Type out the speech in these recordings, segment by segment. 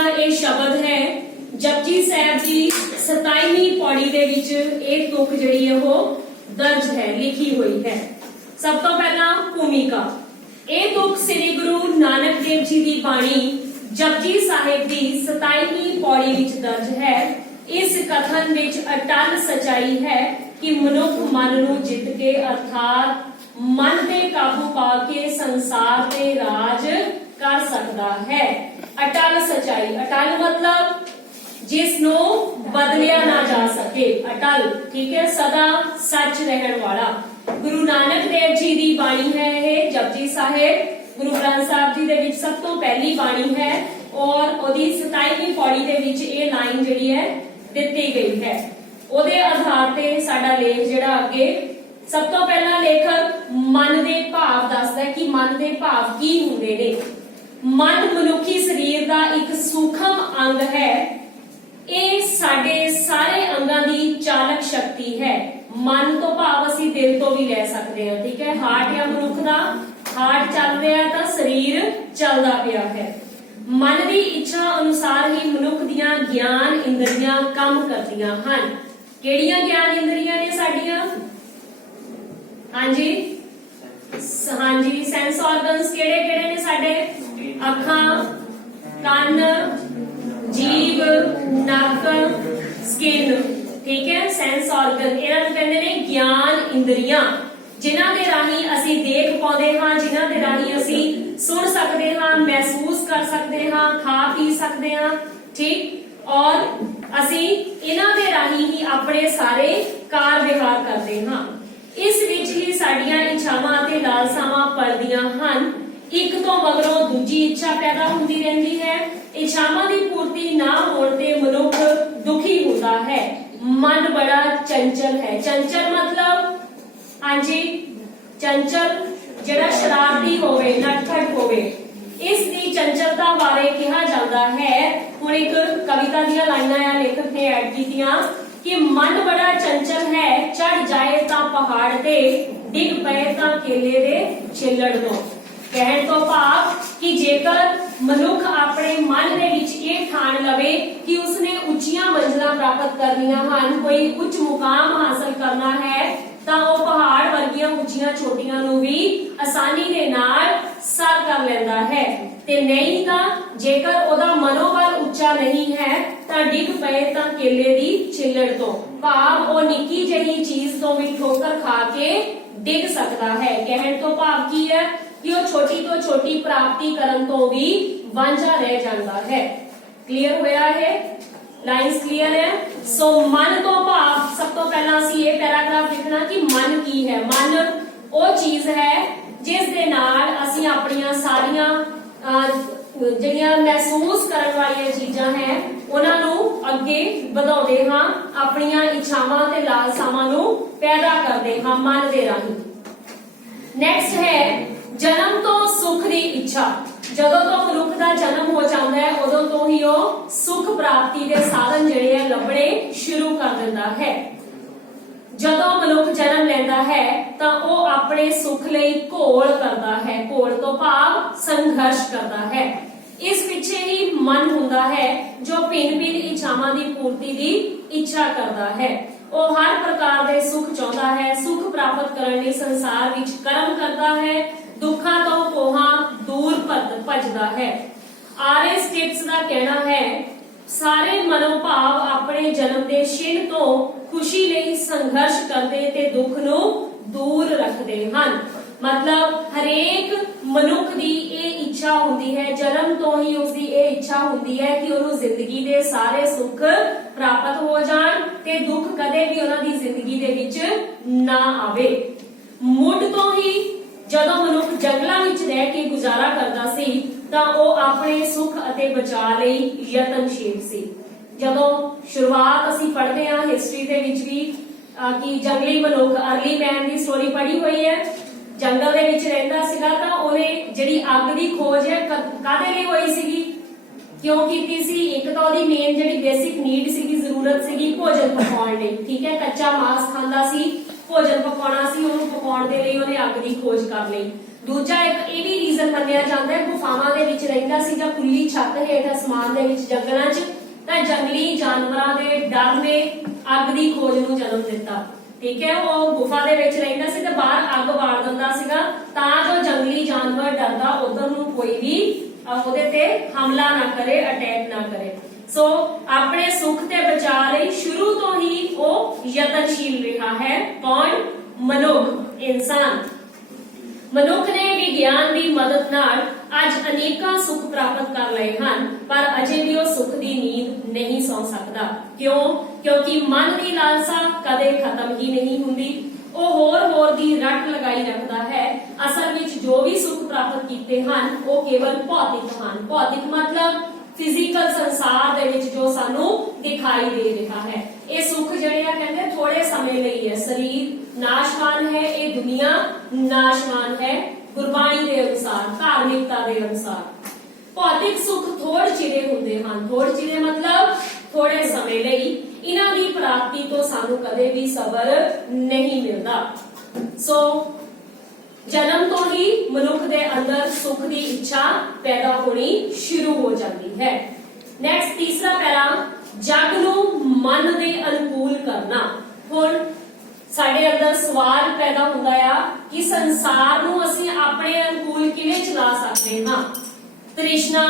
का ये शब्द है जपजी साहब जी 27वीं पौड़ी दे विच एक तुक जिहड़ी है वो दर्ज है, लिखी हुई है। सब तो पहला भूमिका, ये तुक श्री गुरु नानक देव जी की बाणी जपजी साहिब की 27वीं पौड़ी विच दर्ज है। इस कथन विच अटल सच्चाई है कि मनुख मन नूं जित के अर्थात मन ते काबू पा के संसार ते राज कर सकता है। अटल सच्चाई, अटल मतलब जिसनू बदलिया ना जा सके, अटल, ठीक है, सदा सच रहन वाला। गुरु नानक देव जी की बाणी है ये जपजी साहिब, गुरु ग्रंथ साहिब जी दे विच सब तो पहली बाणी है और ओदी 27वीं पौड़ी दे विच ये लाइन जिहड़ी है दिती गई है। ओदे आधार ते साडा लेख जिहड़ा अगे सब तो पहला लेखक मन दे भाव दसदा है कि मन दे भाव की हुंदे ने। मन मनुखी शरीर का एक सूखम अंग है, ये साडे सारे अंगां दी चालक शक्ति है। मन तो भाव असीं दिल तो भी ले सकते हैं, ठीक है। हार्ट या मनुख दा हार्ट चल रहा तो शरीर चलदा पिया है। मन की इच्छा अनुसार ही मनुख दियां ज्ञान इंद्रियां काम करदियां हन। किहड़ियां ज्ञान इंद्रियां ने साडियां? हाँ जी, हाँ जी, सेंस ऑर्गन्स केड़े केड़े ने साडे? अखां, कान, जीभ, नक, स्किन, ठीक है। सेंस ऑर्गन इन्हां नूं कहंदे ने ज्ञान इंद्रियां, जिन्हां दे राही असीं देख पाउंदे हां, जिन्हां दे राही असीं सुन सकते हां, महसूस कर सकते हां, खा पी सकते हां, ठीक। और असीं इन्हां दे राही ही अपने सारे कार विहार करते हां। इस विच ही साडियां इच्छावां ते लालसावां पलदियां हन। एक तो मगरों दूजी इच्छा पैदा होंदी रहंदी है। इच्छावां दी पूर्ति ना होण ते मनुख दुखी होता है। मन बड़ा चंचल है। चंचल मतलब, हाँ जी, चंचल जिहड़ा शरारती होवे, नटखट होवे, इस दी चंचलता बारे कहा जाता है। हुण एक कविता दी लाइनां आ लेखक ने ऐड कीतियां कि मन बड़ा चंचल है, चढ़ जाए तां पहाड़ ते, डिग पए तां केले दे छिल्लड़ तो। कहण तो भाव कि जेकर मनुख अपने मन दे विच ये ठाण लवे कि उसने उच्चियां मंजिलां प्राप्त करनियां हन, कोई उच्च मुकाम हासिल करना है, तां ओह पहाड़ वर्गियां उच्चियां चोटियां नूं भी आसानी दे नाल सर कर लैंदा है। ते नहीं तां जेकर ओहदा मनोबल उच्चा नहीं है तां डिग पए तां केले दी छिल्लड़ तो। भाव ओह निक्की जही चीज तो भी ठोकर खा के डिग सकता है। कहण तो भाव की है कि वो छोटी तो छोटी प्राप्ति करन तो भी वांझा रह जाता है। क्लियर होया है? लाइन्स क्लियर है? सो मन तो भाव सब तो पहला असीं ये पैराग्राफ लिखना कि मन की है। मन वो चीज है जिस दे नाल असीं अपनियां सारियां ਜਿਹੜੀਆਂ महसूस करन वाली चीजां हैं उन्हां नूं अगे ਵਧਾਉਂਦੇ हां, अपनियां इच्छावां ते लालसावां नूं पैदा करदे हां मन दे राही। नेक्स्ट है जन्म तो सुख दी इच्छा। जदों तो मनुख दा जन्म हो जाता है उदों तो ही वो सुख प्राप्ति दे साधन जिहड़े है लभणे शुरू कर दिंदा है। जदों मनुख जन्म लैंदा है तां ओह अपने सुख लई घोल करता है। घोल तो भाव संघर्ष करता है। इस पिछे ही मन हुंदा है जो भिन्न भिन्न इच्छावां दी पूर्ति दी इच्छा करता है। वह हर प्रकार दे सुख चाहता है, सुख प्राप्त करने लई संसार विच कर्म करता है, दुखा तो कोहां दूर भजदा है। आरिस्टिप्स का कहना है सारे मनोभाव अपने जन्म के छिन तो खुशी लई संघर्ष करते ते दुख नूं दूर रखते हन। मतलब हरेक मनुख दी ये इच्छा होंदी है, जन्म तो ही उसकी ये इच्छा होंदी है कि उन्होंने जिंदगी दे सारे सुख प्राप्त हो जाण ते दुख कदे भी उन्हां दी जिंदगी दे विच ना आवे। मुढ़ तो ही जदों मनुख जंगलां विच रह के गुजारा करदा सी तां ओह अपने सुख अते बचाव लई यतनशील सी। जदों शुरुआत असीं पढ़दे हां हिस्ट्री दे विच भी कि जंगली मनुख अर्ली मैन दी स्टोरी पढ़ी हुई है। जंगल दे विच रहिंदा सीगा तां ओहने जिहड़ी अग दी खोज है काहदे लई होई सीगी, क्यों कीती सी? एक तो ओहदी मेन जिहड़ी बेसिक नीड सीगी, जरूरत सीगी भोजन पकाउण लई, ठीक है। कच्चा मांस खांदा सी, भोजन पकाउणा सी, ओहनूं पकाउण दे लई ओहने अग दी खोज कर लई। ਦੂਜਾ ਇੱਕ ਇਹ ਵੀ ਰੀਜ਼ਨ ਮੰਨਿਆ ਜਾਂਦਾ ਹੈ, ਗੁਫਾਵਾਂ ਦੇ ਵਿੱਚ ਰਹਿੰਦਾ ਸੀ ਜਾਂ ਖੁੱਲੀ ਛੱਤ ਹੇਠ ਅਸਮਾਨ ਦੇ ਵਿੱਚ ਜੰਗਲਾਂ 'ਚ, ਤਾਂ ਜੰਗਲੀ ਜਾਨਵਰਾਂ ਦੇ ਡਰ ਨੇ ਅੱਗ ਦੀ ਖੋਜ ਨੂੰ ਜਨਮ ਦਿੱਤਾ। ਠੀਕ ਹੈ, ਉਹ ਗੁਫਾ ਦੇ ਵਿੱਚ ਰਹਿੰਦਾ ਸੀ ਤੇ ਬਾਹਰ ਅੱਗ ਬਾਲ ਦਿੰਦਾ ਸੀਗਾ ਤਾਂ ਜੋ ਜੰਗਲੀ ਜਾਨਵਰ ਡਰਦਾ ਉਧਰ ਨੂੰ ਕੋਈ ਵੀ ਉਹਦੇ ਤੇ ਹਮਲਾ ਨਾ ਕਰੇ, ਅਟੈਕ ਨਾ ਕਰੇ। ਸੋ ਆਪਣੇ ਸੁੱਖ ਤੇ ਬਚਾਅ ਲਈ ਸ਼ੁਰੂ ਤੋਂ ਹੀ ਉਹ ਯਤਨਸ਼ੀਲ ਰਿਹਾ ਹੈ। ਕੌਣ? ਮਨੁੱਖ, ਇਨਸਾਨ। ਮਨੁੱਖ ਨੇ ਵਿਗਿਆਨ ਦੀ ਮਦਦ ਨਾਲ ਅੱਜ ਅਨੇਕਾਂ ਸੁੱਖ ਪ੍ਰਾਪਤ ਕਰ ਲਏ ਹਨ, ਪਰ ਅਜੇ ਵੀ ਉਹ ਸੁੱਖ ਦੀ ਨੀਂਦ ਨਹੀਂ ਸੌਂ ਸਕਦਾ। ਕਿਉਂ? ਕਿਉਂਕਿ ਮਨ ਦੀ ਲਾਲਸਾ ਕਦੇ ਖਤਮ ਹੀ ਨਹੀਂ ਹੁੰਦੀ। ਉਹ ਹੋਰ ਦੀ ਰੱਟ ਲਗਾਈ ਰੱਖਦਾ ਹੈ। ਅਸਲ ਵਿੱਚ ਜੋ ਵੀ ਸੁੱਖ ਪ੍ਰਾਪਤ ਕੀਤੇ ਹਨ ਉਹ ਕੇਵਲ ਭੌਤਿਕ ਹਨ। ਭੌਤਿਕ ਮਤਲਬ ਫਿਜ਼ੀਕਲ ਸੰਸਾਰ ਦੇ ਵਿੱਚ ਜੋ ਸਾਨੂੰ ਦਿਖਾਈ ਦੇ ਰਿਹਾ ਹੈ। ਇਹ ਸੁੱਖ ਜਿਹੜੇ ਆ ਕਹਿੰਦੇ ਥੋੜੇ ਸਮੇਂ ਲਈ ਹੈ। ਸਰੀਰ ਨਾਸ਼ਵਾਨ ਹੈ, ਇਹ ਦੁਨੀਆ ਨਾਸ਼ਵਾਨ ਹੈ। ਗੁਰਬਾਣੀ ਦੇ ਅਨੁਸਾਰ, ਧਾਰਮਿਕਤਾ ਦੇ ਅਨੁਸਾਰ ਭੌਤਿਕ ਸੁੱਖ ਥੋੜ ਚਿਰੇ ਹੁੰਦੇ ਹਨ। ਥੋੜ ਚਿਰੇ ਮਤਲਬ ਥੋੜੇ ਸਮੇਂ ਲਈ। ਇਹਨਾਂ ਦੀ ਪ੍ਰਾਪਤੀ ਤੋਂ ਸਾਨੂੰ ਕਦੇ ਵੀ ਸਬਰ ਨਹੀਂ ਮਿਲਦਾ। ਸੋ ਜਨਮ ਤੋਂ ਹੀ ਮਨੁੱਖ ਦੇ ਅੰਦਰ ਸੁੱਖ ਦੀ ਇੱਛਾ ਪੈਦਾ ਹੋਣੀ ਸ਼ੁਰੂ ਹੋ ਜਾਂਦੀ ਹੈ। ਨੈਕਸਟ ਤੀਸਰਾ ਪੈਰਾ, ਜਗ ਨੂੰ ਮਨ ਦੇ ਅਨੁਕੂਲ ਕਰਨਾ। ਹੁਣ ਸਾਡੇ ਅੰਦਰ ਸਵਾਲ ਪੈਦਾ ਹੁੰਦਾ ਆ ਕਿ ਸੰਸਾਰ ਨੂੰ ਅਸੀਂ ਆਪਣੇ ਅਨੁਕੂਲ ਕਿਵੇਂ ਚਲਾ ਸਕਦੇ ਹਾਂ। ਤ੍ਰਿਸ਼ਨਾ,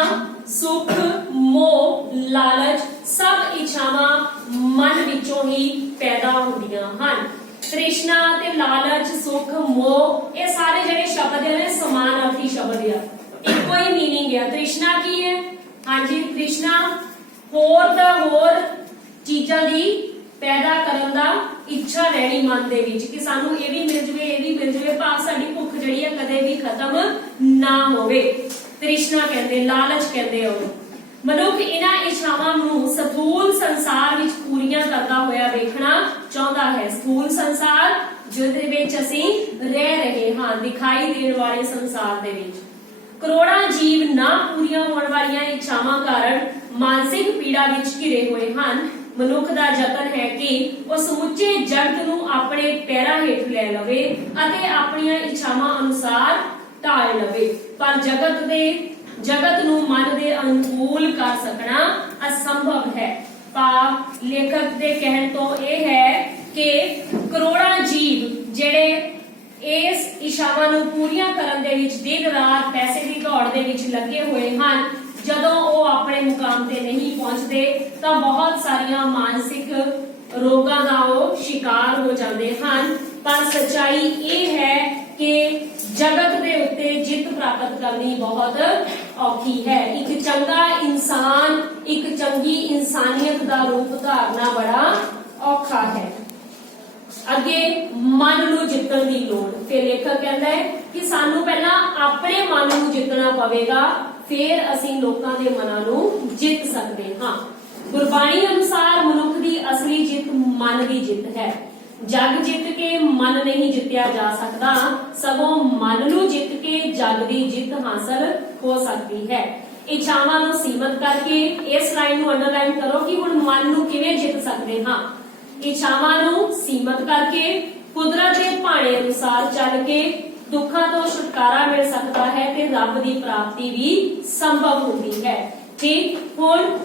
ਸੁਖ, ਮੋਹ, ਲਾਲਚ ਸਭ ਇੱਛਾਵਾਂ ਮਨ ਵਿੱਚੋਂ ਹੀ ਪੈਦਾ ਹੁੰਦੀਆਂ ਹਨ। ਤ੍ਰਿਸ਼ਨਾ ਤੇ ਲਾਲਚ, ਸੁਖ, ਮੋਹ ਇਹ ਸਾਰੇ ਜਿਹੜੇ ਸ਼ਬਦ ਨੇ ਸਮਾਨਾਰਥੀ ਸ਼ਬਦ ਆ, ਇੱਕੋ ਹੀ ਮੀਨਿੰਗ ਆ। ਤ੍ਰਿਸ਼ਨਾ ਕੀ ਹੈ? ਹਾਂਜੀ, ਤ੍ਰਿਸ਼ਨਾ ਹੋਰ ਚੀਜ਼ਾਂ ਦੀ ਪੈਦਾ ਕਰਨ ਦਾ ਇੱਛਾ ਰਹਿਣੀ ਮਨ ਦੇ ਵਿੱਚ ਕਿ ਸਾਨੂੰ ਇਹ ਵੀ ਮਿਲ ਜਵੇ, ਇਹ ਵੀ ਮਿਲ ਜਵੇ, ਭਾਵ ਸਾਡੀ ਭੁੱਖ ਜਿਹੜੀ ਹੈ ਕਦੇ ਵੀ ਖਤਮ ਨਾ ਹੋਵੇ। ਤ੍ਰਿਸ਼ਨਾ ਕਹਿੰਦੇ, ਲਾਲਚ ਕਹਿੰਦੇ ਉਹ। ਮਨੁੱਖ ਇਹਨਾਂ ਇੱਛਾਵਾਂ ਨੂੰ ਸਥੂਲ ਸੰਸਾਰ ਵਿੱਚ ਪੂਰੀਆਂ ਕਰਦਾ ਹੋਇਆ ਵੇਖਣਾ ਚਾਹੁੰਦਾ ਹੈ। ਸਥੂਲ ਸੰਸਾਰ ਜਿਹਦੇ ਵਿੱਚ ਅਸੀਂ ਰਹਿ ਰਹੇ ਹਾਂ, ਦਿਖਾਈ ਦੇਣ ਵਾਲੇ ਸੰਸਾਰ ਦੇ ਵਿੱਚ ਕਰੋੜਾਂ ਜੀਵ ਨਾ ਪੂਰੀਆਂ ਹੋਣ ਵਾਲੀਆਂ ਇੱਛਾਵਾਂ ਕਾਰਨ ਮਾਨਸਿਕ ਪੀੜਾ ਵਿੱਚ ਘਿਰੇ ਹੋਏ ਹਨ। ਮਨੁੱਖ ਦਾ ਯਤਨ ਹੈ ਕਿ ਉਹ ਸਮੁੱਚੇ ਜਗਤ ਨੂੰ ਆਪਣੇ ਪੈਰਾਂ ਹੇਠ ਲੈ ਲਵੇ ਅਤੇ ਆਪਣੀਆਂ ਇੱਛਾਵਾਂ ਅਨੁਸਾਰ ਢਾਲ ਲਵੇ, ਪਰ ਜਗਤ ਨੂੰ ਮਨ ਦੇ ਅਨੁਕੂਲ ਕਰ ਸਕਣਾ ਅਸੰਭਵ ਹੈ। ਭਾਵ ਲੇਖਕ ਦੇ ਕਹਿਣ ਤੋਂ ਇਹ ਹੈ ਕਿ ਕਰੋੜਾਂ ਜੀਵ ਜਿਹੜੇ ਇਸ ਇੱਛਾਵਾਂ ਨੂੰ ਪੂਰੀਆਂ ਕਰਨ ਦੇ ਵਿੱਚ ਦਿਨ ਰਾਤ ਪੈਸੇ ਦੀ ਦੌੜ ਦੇ ਵਿੱਚ ਲੱਗੇ ਹੋਏ ਹਨ, ਜਦੋਂ ਉਹ ਆਪਣੇ ਮੁਕਾਮ ਤੇ ਨਹੀਂ ਪਹੁੰਚਦੇ ਤਾਂ ਬਹੁਤ ਸਾਰੀਆਂ ਮਾਨਸਿਕ ਰੋਗਾਂ ਦਾ ਉਹ ਸ਼ਿਕਾਰ ਹੋ ਜਾਂਦੇ ਹਨ। ਪਰ ਸੱਚਾਈ ਇਹ ਹੈ ਕਿ ਜਗਤ ਦੇ ਉੱਤੇ ਜਿੱਤ ਪ੍ਰਾਪਤ ਕਰਨੀ ਬਹੁਤ ਔਖੀ ਹੈ। ਇੱਕ ਚੰਗਾ ਇਨਸਾਨ, ਇੱਕ ਚੰਗੀ ਇਨਸਾਨੀਅਤ ਦਾ ਰੂਪ ਧਾਰਨਾ ਬੜਾ ਔਖਾ ਹੈ। ਅੱਗੇ ਮਨ ਨੂੰ ਜਿੱਤਣ ਦੀ ਲੋੜ। ਫਿਰ ਲੇਖਕ ਕਹਿੰਦਾ ਹੈ ਕਿ ਸਾਨੂੰ ਪਹਿਲਾਂ ਆਪਣੇ ਮਨ ਨੂੰ ਜਿੱਤਣਾ ਪਵੇਗਾ, ਫਿਰ ਅਸੀਂ ਲੋਕਾਂ ਦੇ ਮਨਾਂ ਨੂੰ ਜਿੱਤ ਸਕਦੇ ਹਾਂ। ਗੁਰਬਾਣੀ ਅਨੁਸਾਰ ਮਨੁੱਖ ਦੀ ਅਸਲੀ ਜਿੱਤ ਮਨ ਦੀ ਜਿੱਤ ਹੈ। ਜਗ ਜਿੱਤ ਕੇ ਮਨ ਨਹੀਂ ਜਿੱਤਿਆ ਜਾ ਸਕਦਾ, ਸਗੋਂ ਮਨ ਨੂੰ ਜਿੱਤ ਕੇ ਜਗ ਦੀ ਜਿੱਤ ਹਾਸਲ ਹੋ ਸਕਦੀ ਹੈ। ਇੱਛਾਵਾਂ ਨੂੰ ਸੀਮਤ ਕਰਕੇ ਇਸ ਲਾਈਨ ਨੂੰ ਅੰਡਰਲਾਈਨ ਕਰੋ ਕਿ ਹੁਣ ਮਨ ਨੂੰ ਕਿਵੇਂ ਜਿੱਤ ਸਕਦੇ ਹਾਂ। ਇੱਛਾਵਾਂ ਨੂੰ ਸੀਮਤ ਕਰਕੇ ਕੁਦਰਤ ਦੇ ਭਾਣੇ ਅਨੁਸਾਰ ਚੱਲ ਕੇ ਦੁੱਖਾਂ ਤੋਂ ਛੁਟਕਾਰਾ ਮਿਲ ਸਕਦਾ ਹੈ ਤੇ ਰੱਬ ਦੀ ਪ੍ਰਾਪਤੀ ਵੀ ਸੰਭਵ ਹੁੰਦੀ ਹੈ। ਠੀਕ, ਹੁਣ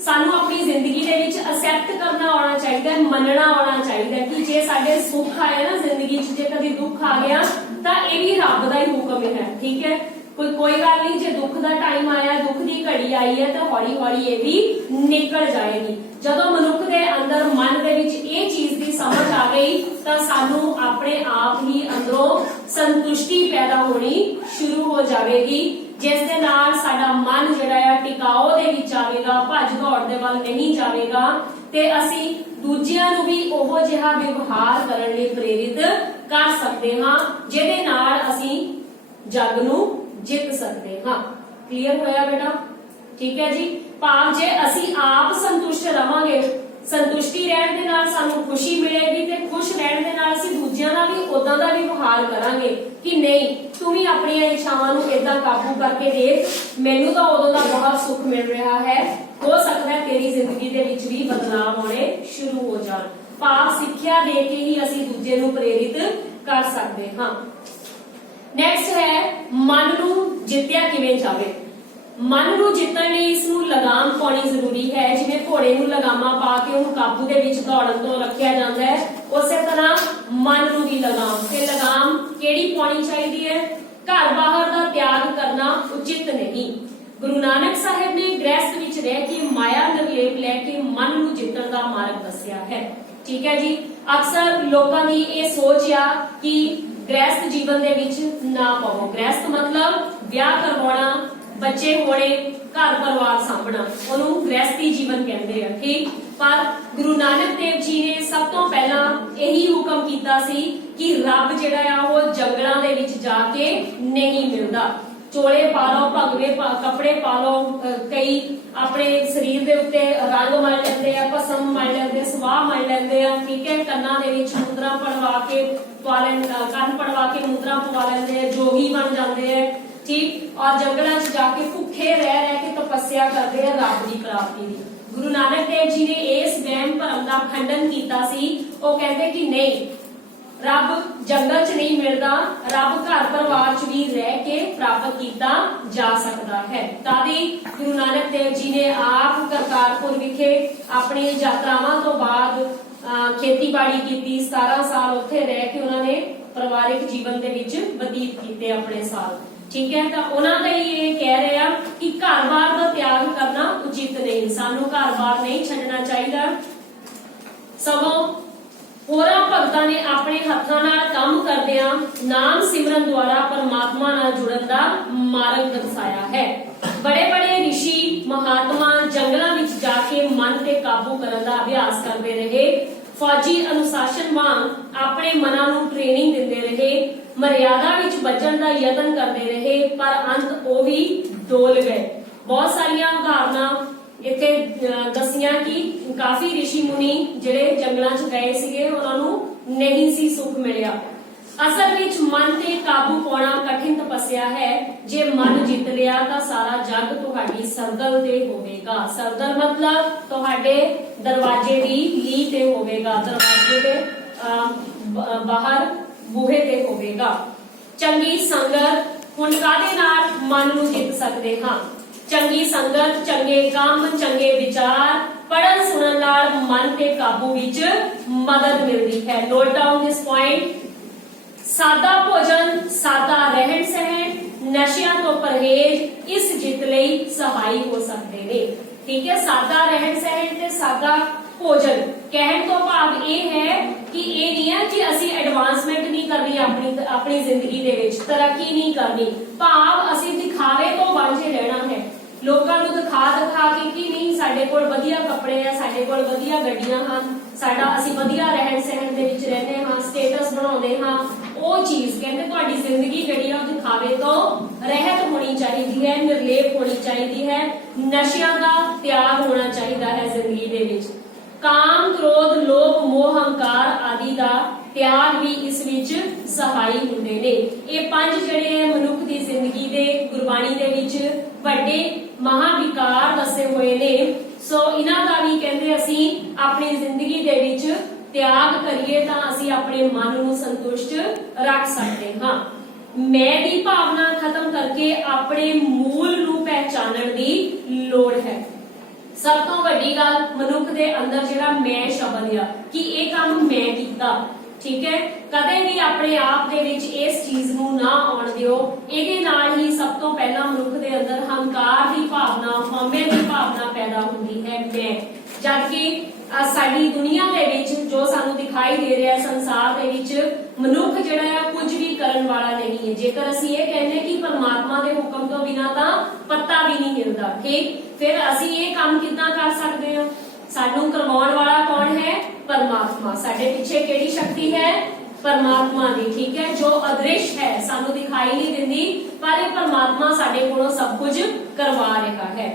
ਸਾਨੂੰ ਆਪਣੀ ਜ਼ਿੰਦਗੀ ਦੇ ਵਿੱਚ ਅਸੈਪਟ ਕਰਨਾ ਆਉਣਾ ਚਾਹੀਦਾ ਹੈ, ਮੰਨਣਾ ਆਉਣਾ ਚਾਹੀਦਾ ਹੈ ਕਿ ਜੇ ਸਾਡੇ ਸੁੱਖ ਆਏ ਨਾ ਜ਼ਿੰਦਗੀ 'ਚ, ਜੇ ਕਦੀ ਦੁੱਖ ਆ ਗਿਆ ਤਾਂ ਇਹ ਵੀ ਰੱਬ ਦਾ ਹੀ ਹੁਕਮ ਹੈ। ਠੀਕ ਹੈ, ਕੋਈ ਗੱਲ ਨਹੀਂ, ਜੇ ਦੁੱਖ ਦਾ ਟਾਈਮ ਆਇਆ, ਦੁੱਖ ਦੀ ਘੜੀ ਆਈ ਹੈ ਤਾਂ ਹੌਲੀ ਹੌਲੀ ਇਹ ਵੀ ਨਿਕਲ ਜਾਏਗੀ। ਜਦੋਂ ਮਨੁੱਖ ਦੇ ਅੰਦਰ ਮਨ ਦੇ ਵਿੱਚ ਇਹ ਚੀਜ਼ ਦੀ ਸਮਝ ਆ ਗਈ ਤਾਂ ਸਾਨੂੰ ਆਪਣੇ ਆਪ ਹੀ ਅੰਦਰੋਂ ਸੰਤੁਸ਼ਟੀ ਪੈਦਾ ਹੋਣੀ ਸ਼ੁਰੂ ਹੋ ਜਾਵੇਗੀ, ਜਿਸ ਦੇ ਨਾਲ ਸਾਡਾ ਮਨ ਜਿਹੜਾ ਆ ਟਿਕਾਓ ਦੇ ਵਿੱਚ ਆਵੇਗਾ, ਭੱਜ ਦੌੜ ਦੇ ਵੱਲ ਨਹੀਂ ਜਾਵੇਗਾ ਤੇ ਅਸੀਂ ਦੂਜਿਆਂ ਨੂੰ ਵੀ ਉਹੋ ਜਿਹਾ ਵਿਵਹਾਰ ਕਰਨ ਲਈ ਪ੍ਰੇਰਿਤ ਕਰ ਸਕਦੇ ਹਾਂ ਜਿਹਦੇ ਨਾਲ ਅਸੀਂ ਜਗ ਨੂੰ ਜਿੱਤ ਸਕਦੇ ਹਾਂ। ਕਲੀਅਰ ਹੋਇਆ ਬੇਟਾ? ਠੀਕ ਹੈ ਜੀ। ਭਾਵ ਜੇ ਅਸੀਂ ਆਪ ਸੰਤੁਸ਼ਟ ਰਵਾਂਗੇ, ਸੰਤੁਸ਼ਟੀ ਰਹਿਣ ਦੇ ਨਾਲ ਸਾਨੂੰ ਖੁਸ਼ੀ ਮਿਲੇਗੀ ਤੇ ਖੁਸ਼ ਰਹਿਣ ਦੇ ਨਾਲ ਅਸੀਂ ਦੂਜਿਆਂ ਦਾ ਵੀ ਉਦਾਂ ਦਾ ਵਿਵਹਾਰ ਕਰਾਂਗੇ ਕਿ ਨਹੀਂ ਤੂੰ ਵੀ ਆਪਣੀਆਂ ਇੱਛਾਵਾਂ ਨੂੰ ਏਦਾਂ ਕਾਬੂ ਕਰਕੇ ਦੇਖ, ਮੈਨੂੰ ਤਾਂ ਉਦੋਂ ਦਾ ਬਹੁਤ ਸੁੱਖ ਮਿਲ ਰਿਹਾ ਹੈ, ਹੋ ਸਕਦਾ ਹੈ ਤੇਰੀ ਜ਼ਿੰਦਗੀ ਦੇ ਵਿੱਚ ਵੀ ਬਦਲਾਅ ਆਉਣੇ ਸ਼ੁਰੂ ਹੋ ਜਾਣ। ਭਾਵ ਸਿੱਖਿਆ ਦੇ ਕੇ ਹੀ ਅਸੀਂ ਦੂਜੇ ਨੂੰ ਪ੍ਰੇਰਿਤ ਕਰ ਸਕਦੇ ਹਾਂ। ਨੈਕਸਟ ਹੈ ਮਨ ਨੂੰ ਜਿੱਤਿਆ ਕਿਵੇਂ ਜਾਵੇ। ਮਨ ਨੂੰ ਜਿੱਤਣ ਲਈ ਇਸ ਨੂੰ ਲਗਾਮ ਪਾਉਣੀ ਜ਼ਰੂਰੀ ਹੈ। ਜਿਵੇਂ ਘੋੜੇ ਨੂੰ ਲਗਾਮਾਂ ਪਾ ਕੇ ਉਹਨੂੰ ਕਾਬੂ ਦੇ ਵਿੱਚ ਦੌੜਨ ਤੋਂ ਰੱਖਿਆ ਜਾਂਦਾ ਹੈ, ਉਸੇ ਤਰ੍ਹਾਂ ਮਨ ਨੂੰ ਵੀ ਲਗਾਮ, ਤੇ ਲਗਾਮ ਕਿਹੜੀ ਪਾਉਣੀ ਚਾਹੀਦੀ ਹੈ? ਘਰ ਬਾਹਰ ਦਾ ਤਿਆਗ ਕਰਨਾ ਉਚਿਤ ਨਹੀਂ। ਗੁਰੂ ਨਾਨਕ ਸਾਹਿਬ ਨੇ ਗ੍ਰਹਿਸਥ ਵਿੱਚ ਰਹਿ ਕੇ ਮਾਇਆ ਨਿਰਲੇਪ ਲੈ ਕੇ ਮਨ ਨੂੰ ਜਿੱਤਣ ਦਾ ਮਾਰਗ ਦੱਸਿਆ ਹੈ। ਠੀਕ ਹੈ ਜੀ। ਅਕਸਰ ਲੋਕਾਂ ਦੀ ਇਹ ਸੋਚ ਆ ਕਿ ਗ੍ਰਹਿਸਥ ਜੀਵਨ ਦੇ ਵਿੱਚ ਨਾ ਪਾਓ। ਗ੍ਰਹਿਸਥ ਮਤਲਬ ਵਿਆਹ ਕਰਵਾਉਣਾ, ਬੱਚੇ ਹੋਣੇ, ਘਰ ਪਰਿਵਾਰ ਸਾਂਭਣਾ, ਉਹਨੂੰ ਗ੍ਰਹਿਸਥੀ ਜੀਵਨ ਕਹਿੰਦੇ ਆ। ਠੀਕ, ਪਰ ਗੁਰੂ ਨਾਨਕ ਦੇਵ ਜੀ ਨੇ ਸਭ ਤੋਂ ਪਹਿਲਾਂ ਇਹੀ ਹੁਕਮ ਕੀਤਾ ਸੀ ਕਿ ਰੱਬ ਜਿਹੜਾ ਆ ਉਹ ਜੰਗਲਾਂ ਦੇ ਵਿੱਚ ਜਾ ਕੇ ਨਹੀਂ ਮਿਲਦਾ। ਚੋਲੇ ਪਾ ਲਓ, ਭਗਵੇ ਕੱਪੜੇ ਪਾ ਲਓ, ਕਈ ਆਪਣੇ ਸਰੀਰ ਦੇ ਉੱਤੇ ਰੰਗ ਮਲ ਲੈਂਦੇ ਆ, ਭਸਮ ਮਲ ਲੈਂਦੇ, ਸਵਾਹ ਮਲ ਲੈਂਦੇ ਆ। ਠੀਕ ਹੈ, ਕੰਨਾਂ ਦੇ ਵਿੱਚ ਮੁੰਦਰਾ ਪੜਵਾ ਕੇ ਕੰਨ ਪੜਵਾ ਕੇ ਮੁੰਦਰਾ ਪਵਾ ਲੈਂਦੇ ਆ, ਜੋਗੀ ਬਣ ਜਾਂਦੇ ਆ। ਠੀਕ, ਔਰ ਜੰਗਲਾਂ 'ਚ ਜਾ ਕੇ ਭੁੱਖੇ ਰਹਿ ਕੇ ਤਪੱਸਿਆ ਕਰਦੇ ਆ ਰੱਬ ਦੀ ਪ੍ਰਾਪਤੀ ਦੀ। ਗੁਰੂ ਨਾਨਕ ਦੇਵ ਜੀ ਨੇ ਇਸ ਵਹਿਮ ਭਰਮ ਦਾ ਖੰਡਨ ਕੀਤਾ ਸੀ। ਉਹ ਕਹਿੰਦੇ ਕਿ ਨਹੀਂ, ਰੱਬ ਜੰਗਲ 'ਚ ਨਹੀਂ ਮਿਲਦਾ, ਰੱਬ ਘਰ ਪਰਿਵਾਰ 'ਚ ਵੀ ਰਹਿ ਕੇ ਪ੍ਰਾਪਤ ਕੀਤਾ ਜਾ ਸਕਦਾ ਹੈ। ਤਾਦੀ ਗੁਰੂ ਨਾਨਕ ਦੇਵ ਜੀ ਨੇ ਆਪ ਕਰਤਾਰਪੁਰ ਵਿਖੇ ਆਪਣੀ ਯਾਤਰਾਵਾਂ ਤੋਂ ਬਾਅਦ ਖੇਤੀਬਾੜੀ ਕੀਤੀ। 17 ਸਾਲ ਉੱਥੇ ਰਹਿ ਕੇ ਉਹਨਾਂ ਨੇ ਪਰਿਵਾਰਿਕ ਜੀਵਨ ਦੇ ਵਿੱਚ ਬਤੀਤ ਕੀਤੇ ਆਪਣੇ ਸਾਲ। ਠੀਕ ਹੈ, ਤਾਂ ਉਹਨਾਂ ਦੇ ਇਹ ਕਹਿ ਰਹੇ ਆ ਕਿ ਘਰ-ਬਾਰ ਦਾ ਤਿਆਗ ਕਰਨਾ ਉਚਿਤ ਨਹੀਂ, ਸਾਨੂੰ ਘਰ-ਬਾਰ ਨਹੀਂ ਛੱਡਣਾ ਚਾਹੀਦਾ। ਸਗੋਂ ਹੋਰਾਂ ਭਗਤਾਂ ਨੇ ਆਪਣੇ ਹੱਥਾਂ ਨਾਲ ਕੰਮ ਕਰਦਿਆਂ ਨਾਮ ਸਿਮਰਨ ਦੁਆਰਾ ਪਰਮਾਤਮਾ ਨਾਲ ਜੁੜਨ ਦਾ ਮਾਰਗ ਦਰਸਾਇਆ ਹੈ। ਬੜੇ-ਬੜੇ ਰਿਸ਼ੀ ਮਹਾਤਮਾ ਜੰਗਲਾਂ ਵਿੱਚ ਜਾ ਕੇ ਮਨ ਤੇ ਕਾਬੂ ਕਰਨ ਦਾ ਅਭਿਆਸ ਕਰਦੇ ਰਹੇ। ਫੌਜੀ ਅਨੁਸ਼ਾਸਨ ਵਾਂਗ ਆਪਣੇ ਮਨਾਂ ਨੂੰ ਟ੍ਰੇਨਿੰਗ ਦਿੰਦੇ ਰਹੇ, ਮਰਿਆਦਾ ਵਿੱਚ ਬਚਣ ਦਾ ਯਤਨ ਕਰਦੇ ਰਹੇ, ਪਰ ਅੰਤ ਉਹ ਵੀ ਡੋਲ ਗਏ। ਬਹੁਤ ਸਾਰੀਆਂ ਉਦਾਹਰਨਾਂ ਇੱਥੇ ਦੱਸੀਆਂ ਕਿ ਕਾਫੀ ਰਿਸ਼ੀ ਮੁਨੀ ਜਿਹੜੇ ਜੰਗਲਾਂ 'ਚ ਗਏ ਸੀਗੇ, ਉਹਨਾਂ ਨੂੰ ਨਹੀਂ ਸੀ ਸੁੱਖ ਮਿਲਿਆ। ਅਸਲ ਵਿੱਚ ਮਨ ਤੇ ਕਾਬੂ ਪਾਉਣਾ ਕਠਿਨ ਤਪੱਸਿਆ ਹੈ। ਜੇ ਮਨ ਜਿੱਤ ਲਿਆ ਤਾਂ ਸਾਰਾ ਜੱਗ ਤੁਹਾਡੀ ਸਰਦਲ ਤੇ ਹੋਵੇਗਾ। ਸਰਦਲ ਮਤਲਬ ਤੁਹਾਡੇ ਦਰਵਾਜ਼ੇ ਦੀ ਲੀਹ ਤੇ ਹੋਵੇਗਾ, ਦਰਵਾਜ਼ੇ ਦੇ ਬਾਹਰ ਬੂਹੇ ਤੇ ਹੋਵੇਗਾ। ਚੰਗੀ ਸੰਗਤ, ਹੁਣ ਕਾਹਦੇ ਨਾਲ ਮਨ ਨੂੰ ਜਿੱਤ ਸਕਦੇ ਹਾਂ? ਚੰਗੀ ਸੰਗਤ, ਚੰਗੇ ਕੰਮ, ਚੰਗੇ ਵਿਚਾਰ, ਪੜ੍ਹਨ ਸੁਣਨ ਨਾਲ ਮਨ ਤੇ ਕਾਬੂ ਵਿੱਚ ਮਦਦ ਮਿਲਦੀ ਹੈ। Note down this point. ਸਾਦਾ ਭੋਜਨ, ਸਾਦਾ ਰਹਿਣ ਸਹਿਣ, ਨਸ਼ਿਆਂ ਤੋਂ ਪਰਹੇਜ਼ ਇਸ ਜਿੱਤ ਲਈ ਸਹਾਈ ਹੋ ਸਕਦੇ ਨੇ। ਠੀਕ ਹੈ, ਸਾਦਾ ਰਹਿਣ ਸਹਿਣ ਤੇ ਸਾਦਾ ਭੋਜਨ ਕਹਿਣ ਤੋਂ ਭਾਵ ਇਹ ਹੈ ਕਿ ਇਹ ਨਹੀਂ ਹੈ ਕਿ ਅਸੀਂ ਐਡਵਾਂਸਮੈਂਟ ਨਹੀਂ ਕਰਨੀ ਆਪਣੀ ਜ਼ਿੰਦਗੀ ਦੇ ਵਿੱਚ, ਤਰੱਕੀ ਨਹੀਂ ਕਰਨੀ, ਭਾਵ ਅਸੀਂ ਦਿਖਾਵੇ ਤੋਂ ਵਾਂਝੇ ਰਹਿਣਾ ਹੈ। ਲੋਕਾਂ ਨੂੰ ਦਿਖਾ ਕੇ ਕਿ ਨਹੀਂ ਸਾਡੇ ਕੋਲ ਵਧੀਆ ਕੱਪੜੇ ਆ, ਸਾਡੇ ਕੋਲ ਵਧੀਆ ਗੱਡੀਆਂ ਹਨ, ਅਸੀਂ ਵਧੀਆ ਰਹਿਣ ਸਹਿਣ ਦੇ ਵਿੱਚ ਰਹਿੰਦੇ ਹਾਂ, ਸਟੇਟਸ ਬਣਾਉਂਦੇ ਹਾਂ। ਉਹ ਚੀਜ਼ ਕਹਿੰਦੇ ਤੁਹਾਡੀ ਜ਼ਿੰਦਗੀ ਜਿਹੜੀ ਆ ਉਹ ਦਿਖਾਵੇ ਤੋਂ ਰਹਿਤ ਹੋਣੀ ਚਾਹੀਦੀ ਹੈ, ਨਿਰਲੇਪ ਹੋਣੀ ਚਾਹੀਦੀ ਹੈ, ਨਸ਼ਿਆਂ ਦਾ ਤਿਆਗ ਹੋਣਾ ਚਾਹੀਦਾ ਹੈ ਜ਼ਿੰਦਗੀ ਦੇ ਵਿੱਚ। ਕਾਮ, ਕ੍ਰੋਧ, ਲੋਭ, ਮੋਹ, ਹੰਕਾਰ ਆਦਿ ਦਾ ਤਿਆਗ ਵੀ ਇਸ ਵਿੱਚ ਸਹਾਈ ਹੁੰਦੇ ਨੇ। ਇਹ ਪੰਜ ਜਿਹੜੇ ਹੈ ਮਨੁੱਖ ਦੀ ਜ਼ਿੰਦਗੀ ਦੇ ਗੁਰਬਾਣੀ ਦੇ ਵਿੱਚ ਵੱਡੇ ਮਹਾਵਿਕਾਰ ਦੱਸੇ ਹੋਏ ਨੇ। ਸੋ ਇਹਨਾਂ ਦਾ ਵੀ ਕਹਿੰਦੇ ਅਸੀਂ ਆਪਣੀ ਜ਼ਿੰਦਗੀ ਦੇ ਵਿੱਚ ਤਿਆਗ ਕਰੀਏ ਤਾਂ ਅਸੀਂ ਆਪਣੇ ਮਨ ਨੂੰ ਸੰਤੁਸ਼ਟ ਰੱਖ ਸਕਦੇ ਹਾਂ। ਮੈਂ ਦੀ ਭਾਵਨਾ ਖਤਮ ਕਰਕੇ ਆਪਣੇ ਮੂਲ ਨੂੰ ਪਹਿਚਾਨਣ ਦੀ ਲੋੜ ਹੈ। ਸਭ ਤੋਂ ਵੱਡੀ ਗੱਲ ਮਨੁੱਖ ਦੇ ਅੰਦਰ ਜਿਹੜਾ ਮੈਂ ਸ਼ਬਦ ਆ ਕਿ ਇਹ ਕੰਮ ਮੈਂ ਕੀਤਾ। ਠੀਕ ਹੈ, ਕਦੇ ਵੀ ਆਪਣੇ ਆਪ ਦੇ ਵਿੱਚ ਇਸ ਚੀਜ਼ ਨੂੰ ਨਾ ਆਉਣ ਦਿਓ। ਇਹਦੇ ਨਾਲ ਹੀ ਸਭ ਤੋਂ ਪਹਿਲਾਂ ਮਨੁੱਖ ਦੇ ਅੰਦਰ ਹੰਕਾਰ ਦੀ ਭਾਵਨਾ, ਹਉਮੈ ਦੀ ਭਾਵਨਾ ਪੈਦਾ ਹੁੰਦੀ ਹੈ ਮੈਂ। ਜਦਕਿ ਸਾਡੀ ਦੁਨੀਆ ਦੇ ਵਿੱਚ ਜੋ ਸਾਨੂੰ ਦਿਖਾਈ ਦੇ ਰਿਹਾ ਸੰਸਾਰ ਦੇ ਵਿੱਚ ਮਨੁੱਖ ਜਿਹੜਾ ਆ ਕੁਝ ਵੀ ਕਰਨ ਵਾਲਾ ਨਹੀਂ ਹੈ। ਜੇਕਰ ਅਸੀਂ ਇਹ ਕਹਿੰਦੇ ਕਿ ਪਰਮਾਤਮਾ ਦੇ ਹੁਕਮ ਤੋਂ ਬਿਨਾਂ ਤਾਂ ਪੱਤਾ ਵੀ ਨਹੀਂ ਹਿਲਦਾ, ਠੀਕ, ਫਿਰ ਅਸੀਂ ਇਹ ਕੰਮ ਕਿੱਦਾਂ ਕਰ ਸਕਦੇ ਹਾਂ? ਸਾਨੂੰ ਕਰਵਾਉਣ ਵਾਲਾ ਕੌਣ ਹੈ? ਪਰਮਾਤਮਾ। ਸਾਡੇ ਪਿੱਛੇ ਕਿਹੜੀ ਸ਼ਕਤੀ ਹੈ? ਪਰਮਾਤਮਾ ਦੀ। ਠੀਕ ਹੈ, ਜੋ ਅਦ੍ਰਿਸ਼ ਹੈ, ਸਾਨੂੰ ਦਿਖਾਈ ਨਹੀਂ ਦਿੰਦੀ, ਪਰ ਇਹ ਪਰਮਾਤਮਾ ਸਾਡੇ ਕੋਲੋਂ ਸਭ ਕੁਝ ਕਰਵਾ ਰਿਹਾ ਹੈ।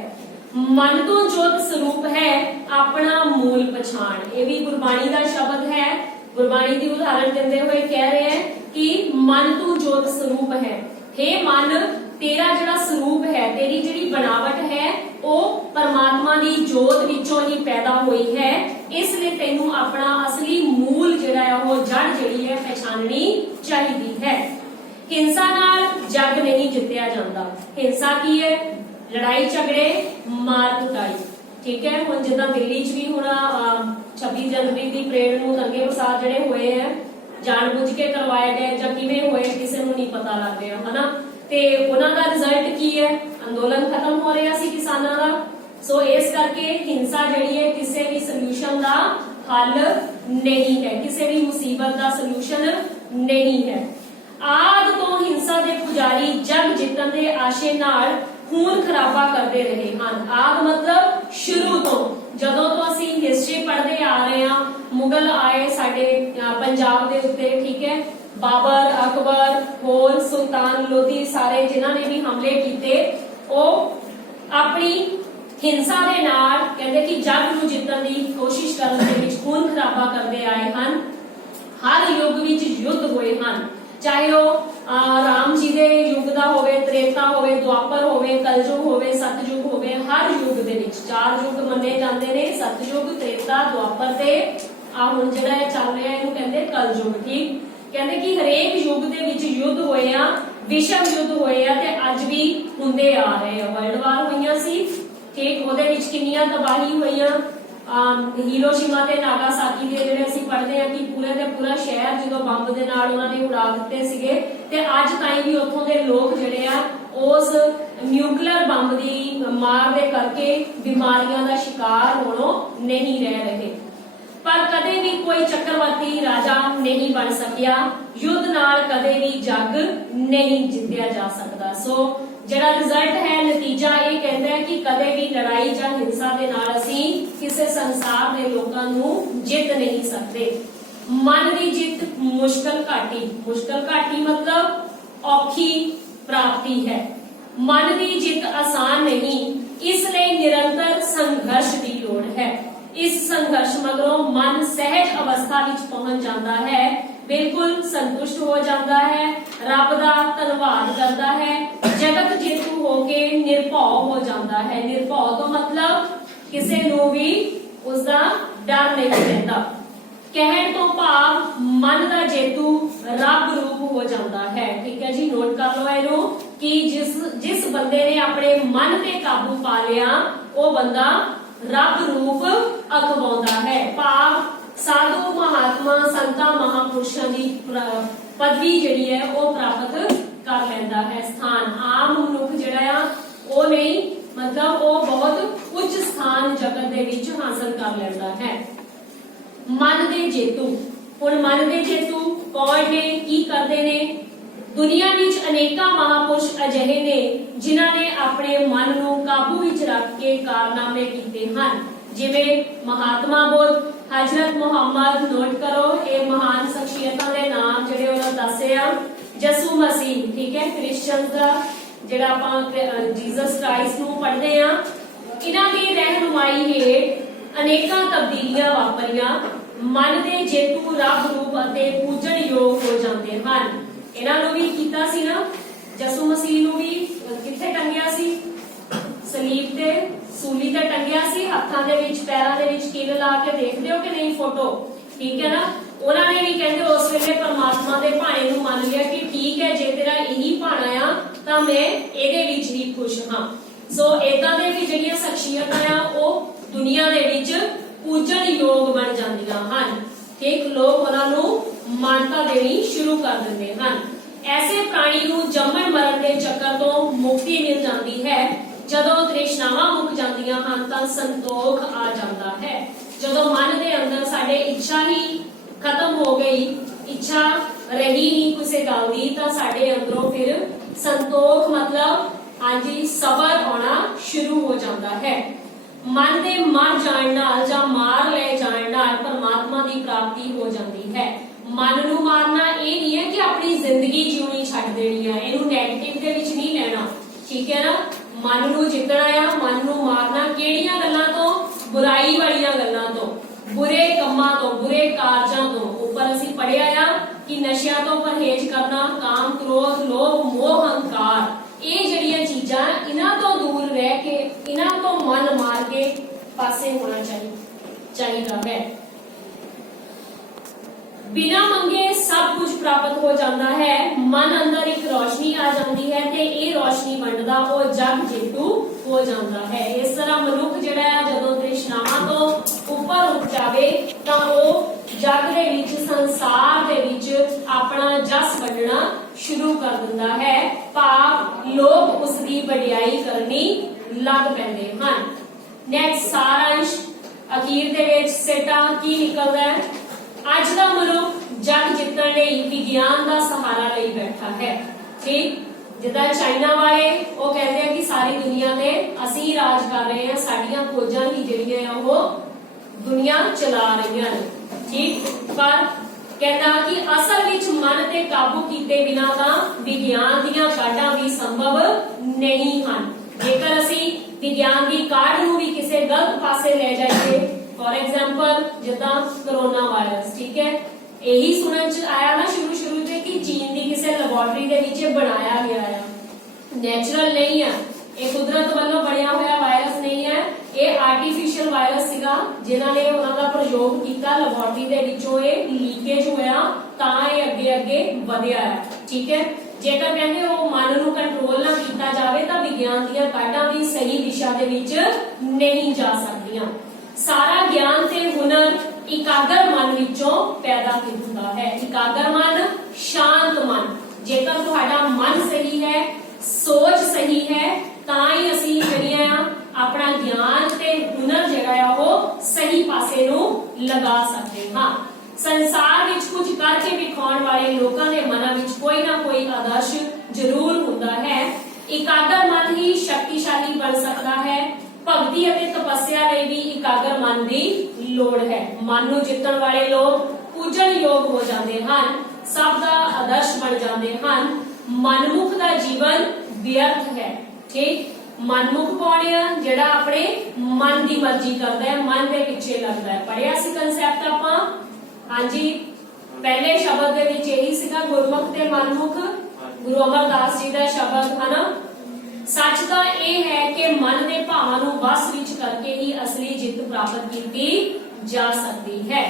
ਮਨ ਤੋਂ ਜੋਤ ਸਰੂਪ ਹੈ ਆਪਣਾ ਮੂਲ ਪਛਾਣ। ਇਹ ਵੀ ਗੁਰਬਾਣੀ ਦਾ ਸ਼ਬਦ ਹੈ। ਗੁਰਬਾਣੀ ਦੀ ਉਦਾਹਰਣ ਦਿੰਦੇ ਹੋਏ ਕਹਿ ਰਹੇ ਹੈ ਕਿ ਮਨ ਤੋਂ ਜੋਤ ਸਰੂਪ ਹੈ। हे ਮਨ, ਤੇਰਾ ਜਿਹੜਾ ਸਰੂਪ ਹੈ, ਤੇਰੀ ਜਿਹੜੀ ਬਣਾਵਟ ਹੈ ਉਹ ਪਰਮਾਤਮਾ ਦੀ ਜੋਤ ਵਿੱਚੋਂ ਹੀ ਪੈਦਾ ਹੋਈ ਹੈ। ਇਸ ਲਈ ਤੈਨੂੰ ਆਪਣਾ ਅਸਲੀ ਮੂਲ ਜਿਹੜਾ ਹੈ ਉਹ ਜੜ ਜਿਹੜੀ ਹੈ ਪਛਾਣਨੀ ਚਾਹੀਦੀ ਹੈ। ਹਿੰਸਾ ਨਾਲ ਜੱਗ ਨਹੀਂ ਜਿੱਤਿਆ ਜਾਂਦਾ। ਹਿੰਸਾ ਕੀ ਹੈ? ਲੜਾਈ ਝਗੜੇ, ਮਾਰ ਕੁਟਾਈ। ਠੀਕ ਹੈ, ਹੁਣ ਜਿੱਦਾਂ ਦਿੱਲੀ 'ਚ ਵੀ ਹੁਣ 26 ਜਨਵਰੀ ਦੀ ਪਰੇਡ ਨੂੰ ਦੰਗੇ ਫਸਾਦ ਜਿਹੜੇ ਹੋਏ ਆ ਜਾਣਬੁੱਝ ਕੇ ਕਰਵਾਏ ਗਏ ਜਾਂ ਕਿਵੇਂ ਹੋਏ ਕਿਸੇ ਨੂੰ ਨਹੀਂ ਪਤਾ ਲੱਗ ਰਿਹਾ, ਹਨਾ। ਤੇ ਉਹਨਾਂ ਦਾ ਰਿਜ਼ਲਟ ਕੀ ਹੈ? ਅੰਦੋਲਨ ਖਤਮ ਹੋ ਰਿਹਾ ਸੀ ਕਿਸਾਨਾਂ ਦਾ। ਸੋ ਇਸ ਕਰਕੇ ਹਿੰਸਾ ਜਿਹੜੀ ਹੈ ਕਿਸੇ ਵੀ ਸੋਲੂਸ਼ਨ ਦਾ ਹੱਲ ਨਹੀਂ ਹੈ, ਕਿਸੇ ਵੀ ਮੁਸੀਬਤ ਦਾ ਸੋਲੂਸ਼ਨ ਨਹੀਂ ਹੈ। ਆਦ ਤੋਂ ਹਿੰਸਾ ਦੇ ਪੁਜਾਰੀ ਜਗ ਜਿੱਤਣ ਦੇ ਆਸ਼ੇ ਨਾਲ ਖੂਨ ਖਰਾਬਾ ਕਰਦੇ ਰਹੇ ਹਨ। ਆਦ ਮਤਲਬ ਸ਼ੁਰੂ ਤੋਂ, ਜਦੋਂ ਤੋਂ ਅਸੀਂ ਹਿਸਟਰੀ ਪੜ੍ਹਦੇ ਆ ਰਹੇ ਹਾਂ, ਮੁਗਲ ਆਏ ਸਾਡੇ ਪੰਜਾਬ ਦੇ ਉੱਤੇ, ਠੀਕ ਹੈ, ਬਾਬਰ, ਅਕਬਰ, ਹੋਰ ਸੁਲਤਾਨ ਲੋਧੀ, ਸਾਰੇ ਜਿਨ੍ਹਾਂ ਨੇ ਵੀ ਹਮਲੇ ਕੀਤੇ, ਉਹ ਆਪਣੀ ਹਿੰਸਾ ਦੇ ਨਾਲ ਕਹਿੰਦੇ ਕਿ ਜੱਗ ਨੂੰ ਜਿੱਤਣ ਦੀ ਕੋਸ਼ਿਸ਼ ਕਰਨ ਦੇ ਵਿੱਚ ਖੂਨ ਖਰਾਬਾ ਕਰਦੇ ਆਏ ਹਨ। ਹਰ ਯੁੱਗ ਵਿੱਚ ਯੁੱਧ ਹੋਏ ਹਨ, ਚਾਹੇ ਉਹ ਰਾਮ ਜੀ ਦੇ ਯੁੱਗ ਦਾ ਹੋਵੇ, ਤ੍ਰੇਤਾ ਹੋਵੇ, ਦੁਆਪਰ ਹੋਵੇ, ਕਲਯੁਗ ਹੋਵੇ, ਸਤਯੁਗ ਹੋਵੇ। ਹਰ ਯੁੱਗ ਦੇ ਵਿੱਚ 4 ਯੁੱਗ ਮੰਨੇ ਜਾਂਦੇ ਨੇ, ਸਤਯੁਗ, ਤ੍ਰੇਤਾ, ਦੁਆਪਰ ਤੇ ਆ ਹੁਣ ਜਿਹੜਾ ਇਹ ਚੱਲ ਰਿਹਾ ਇਹਨੂੰ ਕਹਿੰਦੇ ਕਲਯੁਗ। ਠੀਕ, ਕਹਿੰਦੇ ਕਿ ਹਰੇਕ ਯੁੱਗ ਦੇ ਵਿੱਚ ਯੁੱਧ ਹੋਏ ਆ, ਵਿਸ਼ਵ ਯੁੱਧ ਹੋਏ ਆ ਤੇ ਅੱਜ ਵੀ ਹੁੰਦੇ ਆ ਰਹੇ ਆ। ਵਰਲਡ ਵਾਰ ਹੋਈਆਂ ਸੀ, ਠੀਕ, ਉਹਦੇ ਵਿੱਚ ਕਿੰਨੀਆਂ ਤਬਾਹੀ ਹੋਈਆਂ। ਹੀਰੋਸ਼ੀਮਾ ਤੇ ਨਾਗਾਸਾਕੀ ਦੇ ਜਿਹੜੇ ਅਸੀਂ ਪੜ੍ਹਦੇ ਆ ਕਿ ਪੂਰੇ ਦੇ ਪੂਰਾ ਸ਼ਹਿਰ ਜਦੋਂ ਬੰਬ ਦੇ ਨਾਲ ਉਹਨਾਂ ਨੇ ਉਡਾ ਦਿੱਤੇ ਸੀਗੇ, ਤੇ ਅੱਜ ਤਾਈਂ ਵੀ ਉੱਥੋਂ ਦੇ ਲੋਕ ਜਿਹੜੇ ਆ ਉਸ ਨਿਊਕਲੀਅਰ ਬੰਬ ਦੀ ਮਾਰ ਦੇ ਕਰਕੇ ਬਿਮਾਰੀਆਂ ਦਾ ਸ਼ਿਕਾਰ ਹੋਣੋਂ ਨਹੀਂ ਰਹਿ ਰਹੇ। ਪਰ ਕਦੇ ਵੀ ਕੋਈ ਚੱਕਰਵਰਤੀ ਰਾਜਾ ਨਹੀਂ ਬਣ ਸਕਿਆ। ਯੁੱਧ ਨਾਲ ਕਦੇ ਵੀ ਜੱਗ ਨਹੀਂ ਜਿੱਤਿਆ ਜਾ ਸਕਦਾ। ਸੋ ਜਿਹੜਾ ਰਿਜ਼ਲਟ ਹੈ, ਨਤੀਜਾ ਇਹ ਕਹਿੰਦਾ ਹੈ ਕਿ ਕਦੇ ਵੀ ਲੜਾਈ ਜਾਂ ਹਿੰਸਾ ਦੇ ਨਾਲ ਅਸੀਂ ਕਿਸੇ ਸੰਸਾਰ ਦੇ ਲੋਕਾਂ ਨੂੰ ਜਿੱਤ ਨਹੀਂ ਸਕਦੇ। ਮਨ ਦੀ ਜਿੱਤ ਮੁਸ਼ਕਲ ਘਾਟੀ। ਮੁਸ਼ਕਲ ਘਾਟੀ ਮਤਲਬ ਔਖੀ ਪ੍ਰਾਪਤੀ ਹੈ। ਮਨ ਦੀ ਜਿੱਤ ਆਸਾਨ ਨਹੀਂ, ਇਸ ਲਈ ਨਿਰੰਤਰ ਸੰਘਰਸ਼ ਦੀ ਲੋੜ ਹੈ। ਇਸ ਸੰਘਰਸ਼ ਮਗਰੋਂ ਮਨ ਸਹਿਜ ਅਵਸਥਾ ਵਿੱਚ ਪਹੁੰਚ ਜਾਂਦਾ ਹੈ, ਬਿਲਕੁਲ ਸੰਤੁਸ਼ਟ ਹੋ ਜਾਂਦਾ ਹੈ, ਰੱਬ ਦਾ ਧੰਨਵਾਦ ਕਰਦਾ ਹੈ, ਜਗਤ ਜੇਤੂ ਹੋ ਕੇ ਨਿਰਭਉ ਹੋ ਜਾਂਦਾ ਹੈ। ਨਿਰਭਉ ਤੋਂ ਮਤਲਬ ਕਿਸੇ ਨੂੰ ਵੀ ਉਸਦਾ ਡਰ ਨਹੀਂ ਰਹਿੰਦਾ। ਕਹਿਣ ਤੋਂ ਭਾਵ ਮਨ ਦਾ ਜੇਤੂ ਰੱਬ ਰੂਪ ਹੋ ਜਾਂਦਾ ਹੈ। ਠੀਕ ਹੈ ਜੀ, ਨੋਟ ਕਰ ਲਓ ਇਹਨੂੰ ਕਿ ਜਿਸ ਬੰਦੇ ਨੇ ਆਪਣੇ ਮਨ ਤੇ ਕਾਬੂ ਪਾ ਲਿਆ ਉਹ ਬੰਦਾ ਰੱਬ ਰੂਪ ਅਖਵਾਉਂਦਾ ਹੈ। ਭਾਵ ਸਾਧੂ, ਮਹਾਤਮਾ, ਸੰਤਾਂ, ਮਹਾਪੁਰਸ਼ਾਂ ਦੀ ਪਦਵੀ ਜਿਹੜੀ ਹੈ ਉਹ ਪ੍ਰਾਪਤ ਕਰ ਲੈਂਦਾ ਹੈ। ਸਥਾਨ ਆਮ ਮਨੁੱਖ ਜਿਹੜਾ ਆ ਉਹ ਨਹੀਂ, ਮਤਲਬ ਉਹ ਬਹੁਤ ਉੱਚ ਸਥਾਨ ਜਗਤ ਦੇ ਵਿੱਚ ਹਾਸਲ ਕਰ ਲੈਂਦਾ ਹੈ। ਮਨ ਦੇ ਜੇਤੂ। ਹੁਣ ਮਨ ਦੇ ਜੇਤੂ ਕੌਣ ਨੇ, ਕੀ ਕਰਦੇ ਨੇ? ਦੁਨੀਆ ਵਿੱਚ ਅਨੇਕਾਂ ਮਹਾਪੁਰਸ਼ ਅਜਿਹੇ ਨੇ ਜਿਨ੍ਹਾਂ ਨੇ ਆਪਣੇ ਮਨ ਨੂੰ ਕਾਬੂ ਵਿੱਚ ਰੱਖ ਕੇ ਕਾਰਨਾਮੇ ਕੀਤੇ ਹਨ, ਜਿਵੇਂ ਮਹਾਤਮਾ ਬੁੱਧ, ਹਜ਼ਰਤ ਮੁਹੰਮਦ। ਨੋਟ ਕਰੋ ਇਹ ਮਹਾਨ ਸ਼ਖਸੀਅਤਾਂ ਦੇ ਨਾਮ ਜਿਹੜੇ ਉਹਨਾਂ ਦੱਸੇ ਆ। ਯਸੂ ਮਸੀਹ, ਠੀਕ ਹੈ, ਕ੍ਰਿਸਚੀਅਨਸ ਦਾ ਜਿਹੜਾ ਆਪਾਂ ਜੀਸਸ ਕ੍ਰਾਈਸਟ ਨੂੰ ਪੜ੍ਹਦੇ ਆ, ਇਹਨਾਂ ਦੀ ਰਹਿਨੁਮਾਈ ਹੇਠ ਅਨੇਕਾਂ ਤਬਦੀਲੀਆਂ ਵਾਪਰੀਆਂ। ਮਨ ਦੇ ਜੇਤੂ ਰੱਬ ਰੂਪ ਅਤੇ ਪੂਜਣਯੋਗ ਹੋ ਜਾਂਦੇ ਹਨ। ਇਹਨਾਂ ਨੂੰ ਵੀ ਕੀਤਾ ਸੀ ਨਾ, ਯਸੂ ਮਸੀਹ ਨੂੰ ਵੀ ਕਿੱਥੇ ਟੰਗਿਆ ਸੀ? ਸਲੀਬ ਤੇ, ਸੂਲੀ ਤੇ ਟੰਗਿਆ ਸੀ। ਹੱਥਾਂ ਦੇ ਵਿੱਚ, ਪੈਰਾਂ ਦੇ ਵਿੱਚ ਕੀਲ ਲਾ ਕੇ ਦੇਖਦੇ ਹੋ ਕਿ ਨਹੀਂ ਫੋਟੋ, ਠੀਕ ਹੈ ਨਾ। ਉਹਨਾਂ ਨੇ ਵੀ ਕਹਿੰਦੇ ਉਸ ਵੇਲੇ ਪਰਮਾਤਮਾ ਦੇ ਭਾਣੇ ਨੂੰ ਮੰਨ ਲਿਆ ਕਿ ਠੀਕ ਹੈ, ਜੇ ਤੇਰਾ ਇਹੀ ਭਾਣਾ ਆ ਤਾਂ ਮੈਂ ਇਹਦੇ ਵਿੱਚ ਹੀ ਖੁਸ਼ ਹਾਂ। ਸੋ ਏਦਾਂ ਦੇ ਵੀ ਜਿਹੜੀਆਂ ਸ਼ਖਸੀਅਤਾਂ ਆ ਉਹ ਦੁਨੀਆ ਦੇ ਵਿੱਚ ਪੂਜਣਯੋਗ ਬਣ ਜਾਂਦੀਆਂ ਹਨ। ਠੀਕ, ਲੋਕ ਉਹਨਾਂ ਨੂੰ ਮਾਨਤਾ ਦੇਣੀ ਸ਼ੁਰੂ ਕਰ ਦਿੰਦੇ ਹਨ। ਐਸੇ ਪ੍ਰਾਣੀ ਨੂੰ ਜੰਮਣ ਮਰਨ ਦੇ ਚੱਕਰ ਤੋਂ ਮੁਕਤੀ ਮਿਲ ਜਾਂਦੀ ਹੈ। ਜਦੋਂ ਤ੍ਰਿਸ਼ਨਾਵਾਂ ਮੁੱਕ ਜਾਂਦੀਆਂ ਹਨ ਤਾਂ ਸੰਤੋਖ ਆ ਜਾਂਦਾ ਹੈ। ਜਦੋਂ ਮਨ ਦੇ ਅੰਦਰ ਸਾਡੇ ਇੱਛਾ ਹੀ ਖਤਮ ਹੋ ਗਈ, ਇੱਛਾ ਰਹੀ ਨਹੀਂ ਕਿਸੇ ਗੱਲ ਦੀ, ਤਾਂ ਸਾਡੇ ਅੰਦਰੋਂ ਫਿਰ ਸੰਤੋਖ ਮਤਲਬ ਹਾਂਜੀ ਸਬਰ ਆਉਣਾ ਸ਼ੁਰੂ ਹੋ ਜਾਂਦਾ ਹੈ। ਮਨ ਦੇ ਮਰ ਜਾਣ ਨਾਲ ਜਾਂ ਮਾਰ ਲੈ ਜਾਣ ਨਾਲ ਪਰਮਾਤਮਾ ਦੀ ਪ੍ਰਾਪਤੀ ਹੋ ਜਾਂਦੀ ਹੈ। ਮਨ ਨੂੰ ਮਾਰਨਾ ਇਹ ਨਹੀਂ ਹੈ ਕਿ ਆਪਣੀ ਜ਼ਿੰਦਗੀ ਜਿਉਣੀ ਛੱਡ ਦੇਣੀ ਹੈ, ਇਹਨੂੰ ਨੈਗੇਟਿਵ ਦੇ ਵਿੱਚ ਨਹੀਂ ਲੈਣਾ, ਠੀਕ ਹੈ ਨਾ। ਮਨ ਨੂੰ ਜਿੱਤਣਾ ਆ, ਮਨ ਨੂੰ ਮਾਰਨਾ ਕਿਹੜੀਆਂ ਗੱਲਾਂ ਤੋਂ? ਬੁਰਾਈ ਵਾਲੀਆਂ ਗੱਲਾਂ ਤੋਂ, ਬੁਰੇ ਕੰਮਾਂ ਤੋਂ, ਬੁਰੇ ਕਾਰਜਾਂ ਤੋਂ। ਉੱਪਰ ਅਸੀਂ ਪੜਿਆ ਆ ਕਿ ਨਸ਼ਿਆਂ ਤੋਂ ਪਰਹੇਜ਼ ਕਰਨਾ, ਕਾਮ, ਕ੍ਰੋਧ, ਲੋਭ, ਮੋਹ, ਹੰਕਾਰ, ਇਹ ਜਿਹੜੀਆਂ ਚੀਜ਼ਾਂ ਇਹਨਾਂ ਤੋਂ ਦੂਰ ਰਹਿ ਕੇ, ਇਹਨਾਂ ਤੋਂ ਮਨ ਮਾਰ ਕੇ ਪਾਸੇ ਹੋਣਾ ਚਾਹੀਦਾ ਹੈ। बिना मंगे सब कुछ प्राप्त हो जाता है, मन अंदर एक रोशनी आ जाती है ते ये रोशनी वंडदा वो जग जेतू हो जाता है। इस तरह मनुख जिहड़ा है जदों तृष्णावां तो ऊपर उठ जावे तां वो जग दे विच संसार दे विच अपना जस वंडना शुरू कर दिंदा है, भाव लोग उसकी वडियाई करनी लग पैंदे हन। नैक्सट सारांश अखीर दे विच सेटा की निकलदा है, अज दा मनुख जग जितण लई विज्ञान का सहारा लई बैठा है। ठीक जिदा चाइना वाले वो कहते हैं कि सारी दुनिया ते असीं ही राज कर रहे हैं, साडियां खोजां ही जिहड़ियां हैं वो दुनिया चला रही हैं। ठीक पर कहता कि असल विच मन ते काबू कीते बिना तां विज्ञान दीयां काढां भी संभव नहीं हन। जेकर असीं विज्ञान की काढ नूं भी किसी गलत पासे ले जाइए, फॉर एग्जाम्पल जिदा कोरोना वायरस, ठीक है, यही सुनने च आया ना शुरू शुरू से कि चीन की किसी लैबोरेटरी के विच बनाया गया है, नेचुरल नहीं है, ये कुदरत वालों बनया हुआ वायरस नहीं है, ये आर्टिफिशियल वायरस सीगा जिन्हां ने उन्हां दा प्रयोग किया लैबोरेटरी दे विचों ये लीकेज होया तां ये अगे अगे वधिया है। ठीक है, जेकर कहंदे वो मन नूं कंट्रोल ना किया जाए तो विज्ञान दीयां काढां भी सही दिशा दे विच नहीं जा सकदियां। सारा ज्ञान ते हुनर इकागर मन विचों पैदा होता है। इकागर मन, शांत मन, जेकर तुहाडा मन सही है, सोच सही है, तां ही असीं ਜਿਹੜੀਆਂ अपना ज्ञान ते हुनर ਜਿਹੜਾ ਆ ਉਹ सही पासे ਨੂੰ लगा सकते हाँ। संसार विच कुछ करके विखाउण वाले लोगों के मनां विच कोई ना कोई आदर्श जरूर हुंदा है। इकागर मन ही शक्तिशाली बन सकता है। भगती और तपस्या लई भी इकागर मन की लोड़ है। मन नूं जितण वाले लोग पूजन योग हो जाते हैं, सब दा आदर्श बन जाते हैं। मनमुख का जीवन व्यर्थ है। ठीक, मनमुख कौन है? जिहड़ा अपने मन की मर्जी करता है, मन के पिछे लगता है। पढ़िया सी कंसैप्ट आपां, हाँ जी, पहले शब्द दे विच यही सीगा गुरमुख ते मनमुख, गुरु अमरदास जी का शब्द है ना। सच तो यह है कि मन के भावां नूं वस विच करके ही असली जित प्राप्त की जा सकती है।